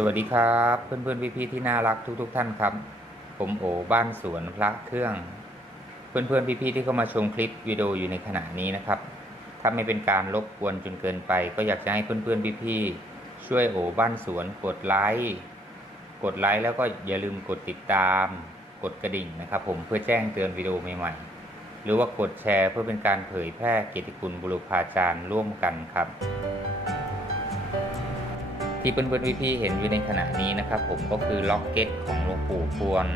สวัสดีครับ เพื่อนๆพี่ๆที่น่ารักทุกๆทท่านครับ ผมโอบ้านสวนพระเครื่อง เพื่อนๆพี่ๆที่เข้ามาชมคลิปวิดีโออยู่ในขณะนี้นะครับ ถ้าไม่เป็นการรบกวนจนเกินไป ก็อยากจะให้เพื่อนๆพี่ๆช่วยโอบ้านสวนกดไลค์กดไลค์แล้วก็อย่าลืมกดติดตาม กดกระดิ่งนะครับ ผมเพื่อแจ้งเตือนวิดีโอใหม่ๆ หรือว่ากดแชร์เพื่อเป็นการเผยแพร่เกียรติคุณบุรุษาจารย์ร่วมกันครับ ที่เพื่อนๆพี่ๆเห็นอยู่ในขณะนี้นะครับ ผมก็คือล็อกเก็ตของหลวงปู่พวน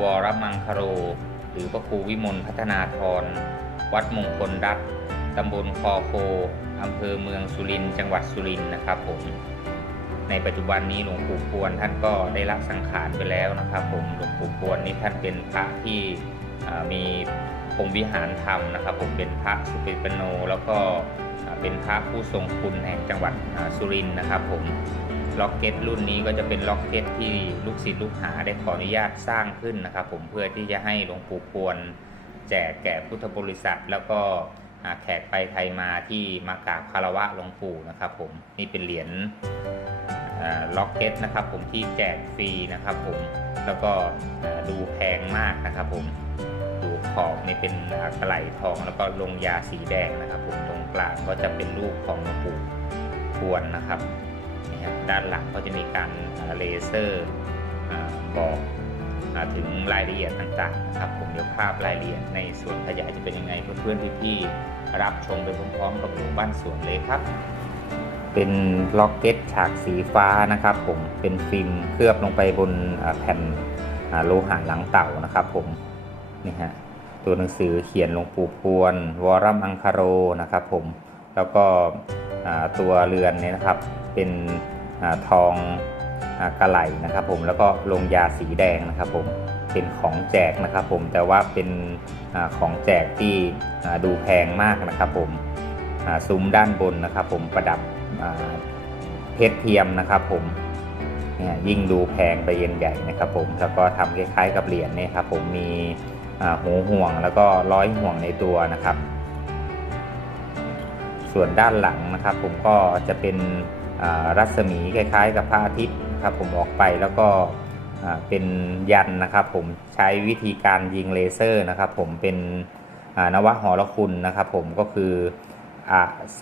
วรมังคโร หรือพระครูวิมลพัฒนาธรวัดมงคลรัตน์ตำบลคอโคอำเภอเมืองสุรินทร์จังหวัดสุรินทร์นะครับผมในปัจจุบันนี้หลวงปู่พวนท่านก็ได้ละสังขารไปแล้วนะครับ ผมหลวงปู่พวนนี่ท่านเป็นพระที่มีพรมวิหารธรรมนะครับ ผมเป็นพระสุปิปโนแล้วก็ เป็นพระผู้ทรงคุณแห่งจังหวัดสุรินทร์นะครับ ผมล็อกเก็ตรุ่นนี้ก็จะเป็นล็อกเก็ตที่ลูกศิษย์ลูกหาได้ขออนุญาตสร้างขึ้นนะครับ ผมเพื่อที่จะให้หลวงปู่พวนแจกแก่พุทธบริษัท แล้วก็แขกไปไทยมาที่มากราบคารวะหลวงปู่นะครับ ผมนี่เป็นเหรียญล็อกเก็ตนะครับผมที่แจกฟรีนะครับผมแล้วก็ดูแพงมากนะครับผม ขอบนี่เป็นอ่ากระไหลทองแล้วก็ลงยาสีแดงนะครับ ผมตรงกลางก็จะเป็นรูปของหลวงปู่ทวนนะครับนี่ครับ ด้านหลังก็จะมีการเลเซอร์บอกถึงรายละเอียดต่างๆนะครับ ผมเดี๋ยวภาพรายละเอียดในส่วนขยายจะเป็นยังไงเพื่อนๆพี่ๆรับชมไปพร้อมๆกับหมู่บ้านสวนเลยครับ เป็นล็อกเก็ตฉากสีฟ้านะครับ ผมเป็นฟิล์มเคลือบลงไปบนแผ่นโลหะหลังเต่านะครับ ผมนี่ฮะ ตัวหนังสือเขียนหลวงปู่พวน วรมังคารโรนะครับผมแล้วก็ตัวเรือนเนี่ยนะครับเป็นอทองอกระไหลนะครับผมแล้วก็ลงยาสีแดงนะครับผมเป็นของแจกนะครับผมแต่ว่าเป็นอของแจกที่ดูแพงมากนะครับผมซุ้มด้านบนนะครับผมประดับเพชรเทียมนะครับผมเนี่ยยิ่งดูแพงไปเย็นใหญ่นะครับผมแล้วก็ทำคล้ายๆกับเหรียญเนี่ยครับผมมี หูห่วงแล้วก็ร้อยห่วงในตัวนะครับ ส่วนด้านหลังนะครับ ผมก็จะเป็นรัศมีคล้ายๆ กับพระอาทิตย์นะครับ ผมออกไปแล้วก็เป็นยันนะครับ ผมใช้วิธีการยิงเลเซอร์นะครับ ผมเป็นอ่านวหรคุณนะครับ ผมก็คืออ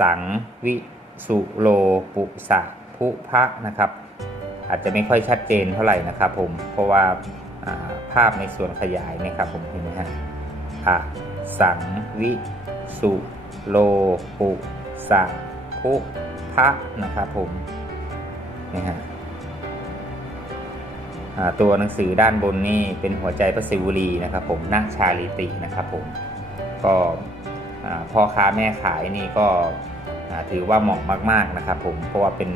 สังวิสุโลปุสะพุพะนะครับ อาจจะไม่ค่อยชัดเจนเท่าไหร่นะครับ ผมเพราะว่า ภาพในส่วนขยายนะครับผมเห็นไหมฮะอะสังวิ สุโลปุสะพุพะนะครับผมนี่ฮะตัวหนังสือด้านบนนี่เป็นหัวใจพระศิวลีนะครับผมนาชาลิตินะครับผมก็พ่อค้าแม่ขายนี่ก็ถือว่าเหมาะมากๆนะครับผมเพราะว่าเป็น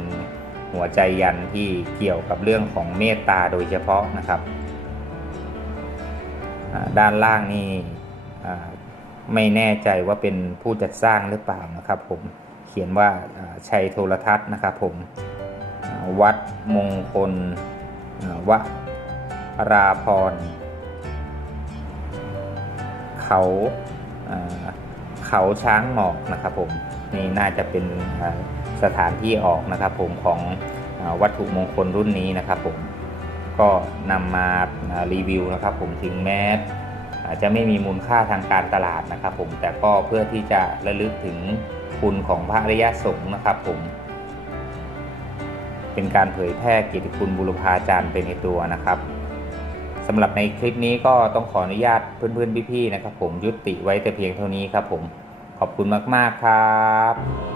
หัวใจยันที่เกี่ยวกับเรื่องของเมตตาโดยเฉพาะนะครับ ด้านล่างนี่ไม่แน่ใจว่าเป็นผู้จัดสร้างหรือเปล่านะครับ ผมเขียนว่าชัยโทรทัศน์นะครับ ผมวัดมงคลอ่าวราพร เขาเขาช้างหมอกนะครับ ผมนี่น่าจะเป็นสถานที่ออกนะครับ ผมของวัตถุมงคลรุ่นนี้นะครับ ผม ก็นำมารีวิวนะครับ ผมถึงแม้อาจจะไม่มีมูลค่าทางการตลาดนะครับ ผมแต่ก็เพื่อที่จะระลึกถึงคุณของพระอริยสงฆ์นะครับ ผม เป็นการเผยแพร่เกียรติคุณบุรพาจารย์ไปในตัวนะครับสำหรับในคลิปนี้ก็ต้องขออนุญาตเพื่อนๆพี่ๆนะครับ ผมยุติไว้แต่เพียงเท่านี้ครับ ผมขอบคุณมากๆครับ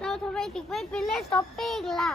เราทำไมถึงไม่ไปเล่นช้อปปิ้งล่ะ